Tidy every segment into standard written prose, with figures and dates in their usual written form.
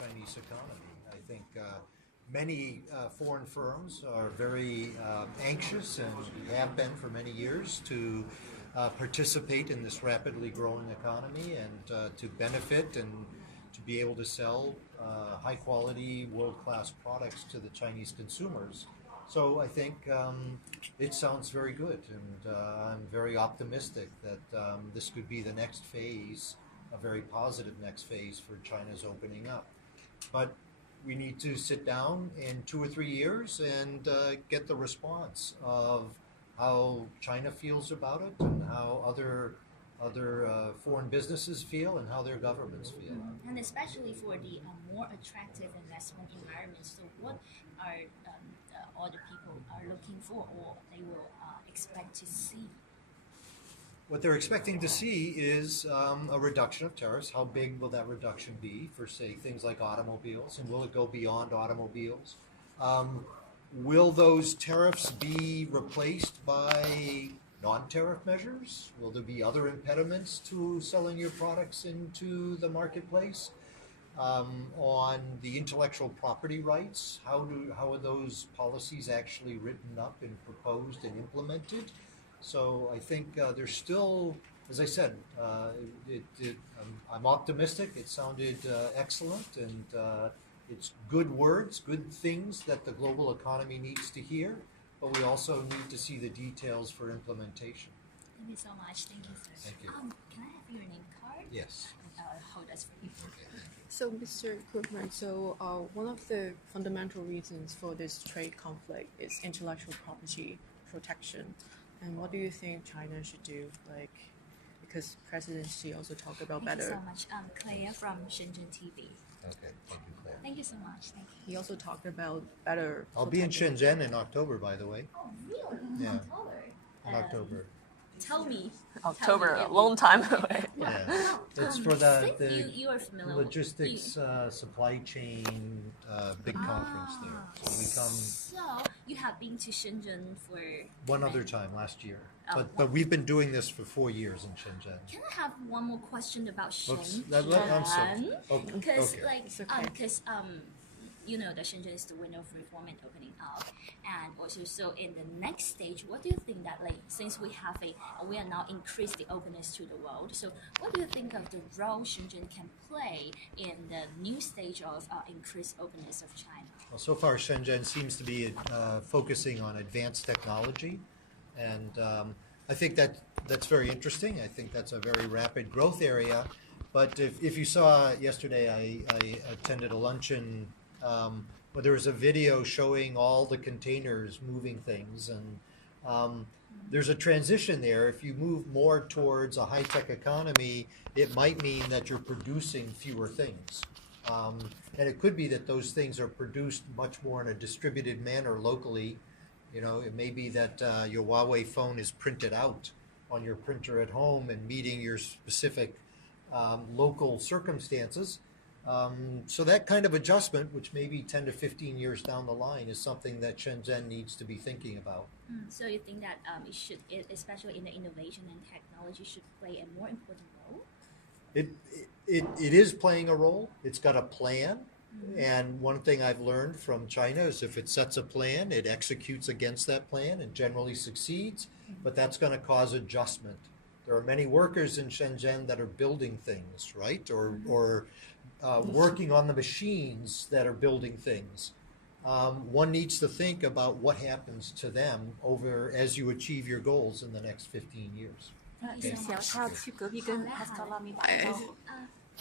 Chinese economy. I think many foreign firms are very anxious and have been for many years to participate in this rapidly growing economy and to benefit and to be able to sell high quality, world-class products to the Chinese consumers. So I think it sounds very good, and I'm very optimistic that this could be the next phase, a very positive next phase for China's opening up. But we need to sit down in 2 or 3 years and get the response of how China feels about it and how other foreign businesses feel and how their governments feel. And especially for the more attractive investment environments. So what are all the people are looking for or they will expect to see? What they're expecting to see is a reduction of tariffs. How big will that reduction be for, say, things like automobiles? And will it go beyond automobiles? Will those tariffs be replaced by non-tariff measures? Will there be other impediments to selling your products into the marketplace? On the intellectual property rights, how are those policies actually written up and proposed and implemented? So I think there's still, as I said, I'm optimistic. It sounded excellent, and it's good words, good things that the global economy needs to hear, but we also need to see the details for implementation. Thank you so much. Thank you, sir. Thank you. Can I have your name card? Yes. Hold us for you. So, Mr. Koopman, one of the fundamental reasons for this trade conflict is intellectual property protection. And what do you think China should do? Because President Xi also talked about better. Thank you so much. Claire from Shenzhen TV. Okay, thank you, Claire. Thank you so much. Thank you. He also talked about better. I'll be in Shenzhen in October, by the way. Oh, really? Yeah. October? In October. Tell me. October, a long time away. Yeah. It's for the you are familiar logistics supply chain big conference there. So we come So you have been to Shenzhen for one other time last year. But we've been doing this for 4 years in Shenzhen. Can I have one more question about Oops, Shenzhen? I'm sorry. Because Okay. you know that Shenzhen is the window of reform and opening up, and also so in the next stage, what do you think that since we are now increased the openness to the world, so what do you think of the role Shenzhen can play in the new stage of increased openness of China? Well, so far Shenzhen seems to be focusing on advanced technology, and I think that's very interesting. I think that's a very rapid growth area. But if you saw yesterday, I attended a luncheon where there was a video showing all the containers moving things, and there's a transition there. If you move more towards a high-tech economy, it might mean that you're producing fewer things. And it could be that those things are produced much more in a distributed manner locally. You know, it may be that your Huawei phone is printed out on your printer at home and meeting your specific local circumstances. So that kind of adjustment, which may be 10 to 15 years down the line, is something that Shenzhen needs to be thinking about. So you think that it should, especially in the innovation and technology, should play a more important role? It is playing a role. It's got a plan. And one thing I've learned from China is if it sets a plan, it executes against that plan and generally succeeds, but that's going to cause adjustment. There are many workers in Shenzhen that are building things, right? Or working on the machines that are building things. One needs to think about what happens to them as you achieve your goals in the next 15 years. 他要去隔壁跟 Pascal Lamy 打个招呼。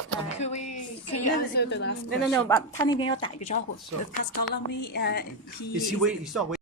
Can we answer the last question? No, 他那边要打一个招呼。Pascal Lamy, Is he waiting? He's not waiting.